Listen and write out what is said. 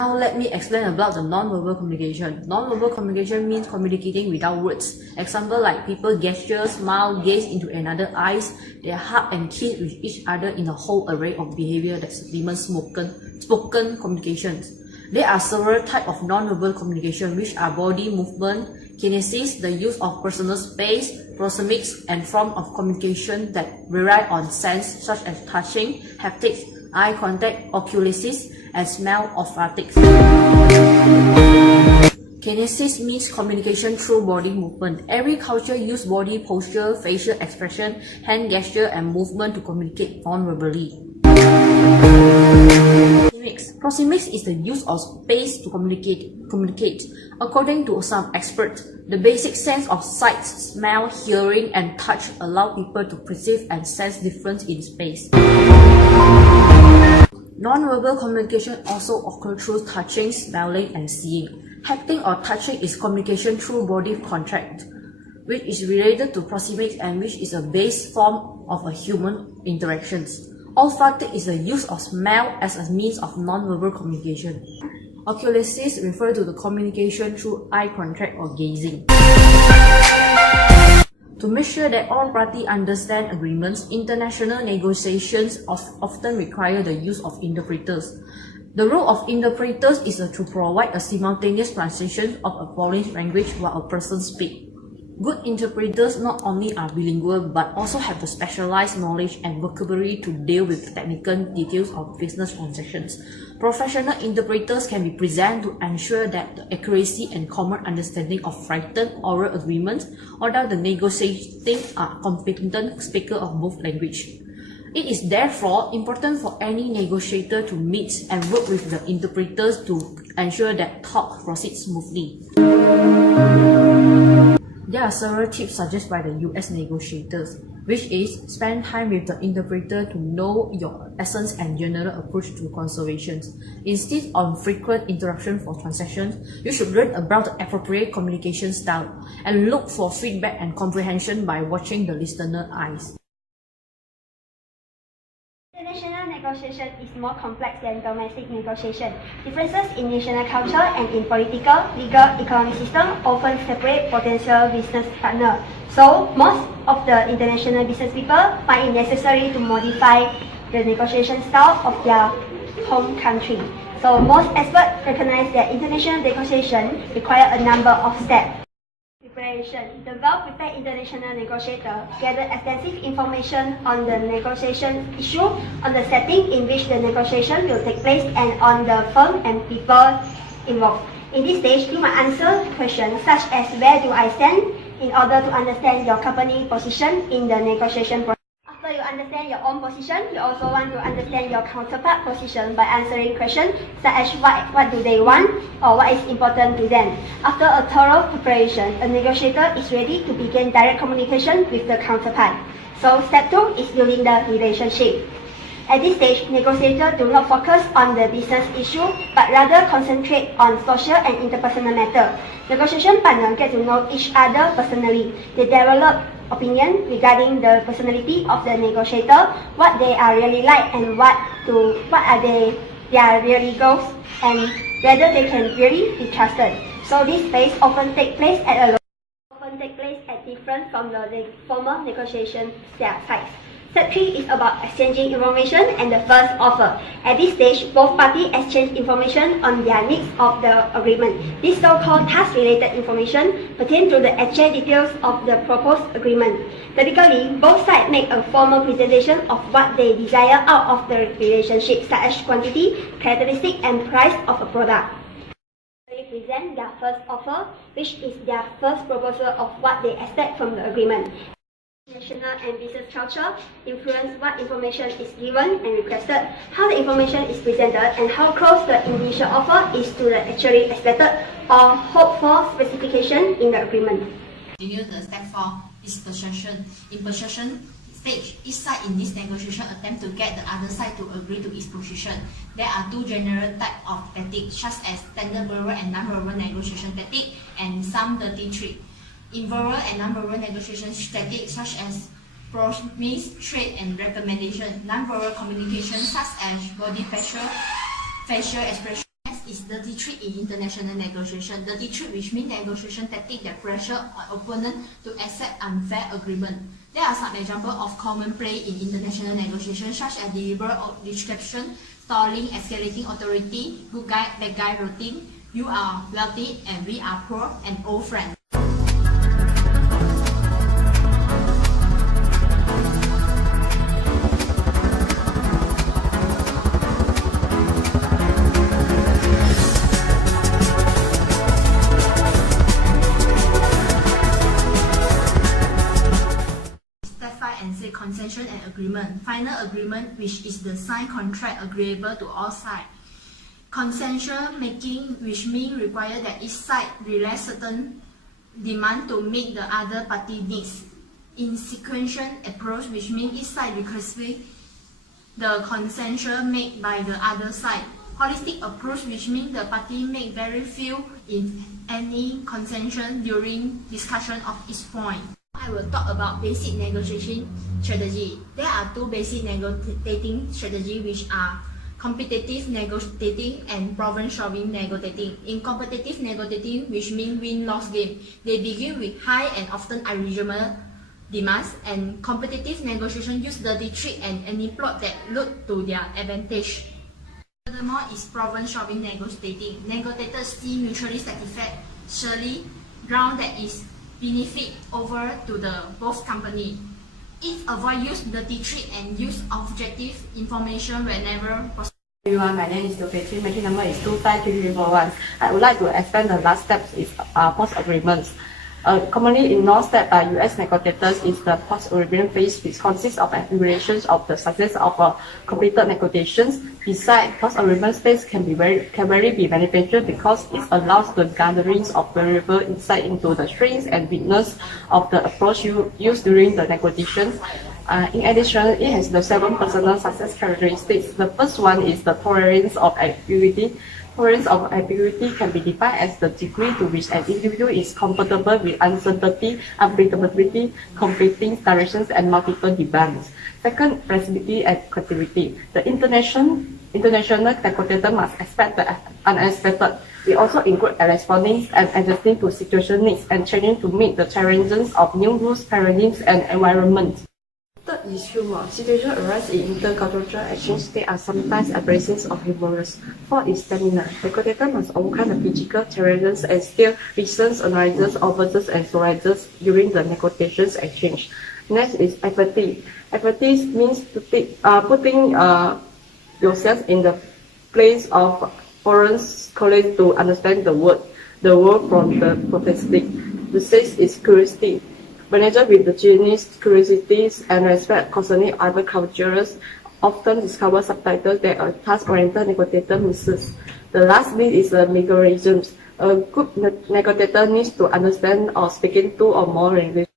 Now let me explain about the non-verbal communication. Non-verbal communication means communicating without words. Example like people gesture, smile, gaze into another's eyes, they hug and kiss with each other in a whole array of behavior that supplements spoken communications. There are several types of non-verbal communication, which are body movement, kinesis, the use of personal space, proxemics, and forms of communication that rely on sense such as touching, haptics, eye contact, oculisis, and smell olfactics. Kinesis means communication through body movement. Every culture uses body posture, facial expression, hand gesture, and movement to communicate non-verbally. Proxemics is the use of space to communicate. According to some experts, the basic sense of sight, smell, hearing, and touch allow people to perceive and sense difference in space. Non-verbal communication also occurs through touching, smelling, and seeing. Haptic or touching is communication through body contact, which is related to proxemics and which is a base form of a human interactions. Olfactic is the use of smell as a means of non-verbal communication. Oculisis refers to the communication through eye contact or gazing. To make sure that all parties understand agreements, international negotiations often require the use of interpreters. The role of interpreters is to provide a simultaneous translation of a foreign language while a person speaks. Good interpreters not only are bilingual but also have the specialized knowledge and vocabulary to deal with technical details of business transactions. Professional interpreters can be present to ensure that the accuracy and common understanding of written oral agreements, although the negotiating are competent speakers of both languages. It is therefore important for any negotiator to meet and work with the interpreters to ensure that talk proceeds smoothly. There are several tips suggested by the US negotiators, which is spend time with the interpreter to know your essence and general approach to conservations. Instead of frequent interruption for transactions, you should learn about the appropriate communication style and look for feedback and comprehension by watching the listener's eyes. International negotiation is more complex than domestic negotiation. Differences in national culture and in political, legal, economic system often separate potential business partners. So, most of the international business people find it necessary to modify the negotiation style of their home country. So, most experts recognize that international negotiation require a number of steps. Preparation. The well-prepared international negotiator gathers extensive information on the negotiation issue, on the setting in which the negotiation will take place, and on the firm and people involved. In this stage, you might answer questions such as where do I stand in order to understand your company position in the negotiation process. After you understand your own position, you also want to understand your counterpart position by answering questions such as what do they want or what is important to them. After a thorough preparation, a negotiator is ready to begin direct communication with the counterpart. So step 2 is building the relationship. At this stage, negotiators do not focus on the business issue, but rather concentrate on social and interpersonal matters. Negotiation partners get to know each other personally. They develop opinion regarding the personality of the negotiator, what they are really like, and what are their really goals, and whether they can really be trusted. So this phase often takes place at different from the formal negotiation sites. Step 3 is about exchanging information and the first offer. At this stage, both parties exchange information on their needs of the agreement. This so-called task-related information pertains to the actual details of the proposed agreement. Typically, both sides make a formal presentation of what they desire out of the relationship, such as quantity, characteristic, and price of a product. They present their first offer, which is their first proposal of what they expect from the agreement. National and business culture influence what information is given and requested, how the information is presented, and how close the initial offer is to the actually expected or hoped for specification in the agreement. Continue the step 4 is persuasion. In persuasion stage, each side in this negotiation attempt to get the other side to agree to its position. There are two general types of tactics, such as standard verbal and non-verbal negotiation tactic, and some dirty trick. In verbal and non-verbal negotiation tactics such as promise, trade, and recommendation, non-verbal communication such as body facial expression, is dirty trick in international negotiation. Dirty trick, which means negotiation tactic that pressure on opponent to accept unfair agreement. There are some examples of common play in international negotiation, such as deliberate disruption, stalling, escalating authority, good guy, bad guy routine, you are wealthy and we are poor, and old friends. And say consensus and agreement. Final agreement, which is the signed contract agreeable to all sides. Consensual making, which means require that each side relax certain demand to meet the other party needs. Insequential approach, which means each side requesting the consensual made by the other side. Holistic approach, which means the party make very few if any consensus during discussion of each point. I will talk about basic negotiation strategy. There are two basic negotiating strategies, which are competitive negotiating and problem-solving negotiating. In competitive negotiating, which means win-loss game, they begin with high and often unreasonable demands, and competitive negotiation use dirty trick and any plot that look to their advantage. Furthermore, is problem-solving negotiating. Negotiators see mutually satisfactory ground that is benefit over to the both company. It avoid use dirty trick and use objective information whenever possible. Everyone, my name is Petri. Meeting number is 253341. I would like to explain the last steps is post agreements. Commonly ignored step by U.S. negotiators is the post-agreement phase, which consists of evaluations of the success of completed negotiations. Besides, post-agreement phase can really be beneficial because it allows the gatherings of valuable insight into the strengths and weakness of the approach used during the negotiations. In addition, it has the 7 personal success characteristics. The first one is the tolerance of ambiguity. Tolerance of ambiguity can be defined as the degree to which an individual is comfortable with uncertainty, unpredictability, conflicting directions, and multiple demands. Second, flexibility and creativity. The international negotiator must expect the unexpected. We also include responding and adjusting to situation needs and changing to meet the challenges of new rules, paradigms, and environment. Third is humor. Situations arise in intercultural exchange. They are sometimes abrasive or humorous. Fourth is stamina. Negotiators must overcome the physical challenges and still reason, analysis, observe, and solidarize during the negotiations exchange. Next is empathy. Empathy means putting yourself in the place of foreign colleagues to understand the world from the perspective. The sixth is curiosity. Managers with the genuine curiosities and respect concerning other cultures often discover subtitles that a task-oriented negotiator misses. The last bit is the mechanisms. A good negotiator needs to understand or speak in 2 or more languages.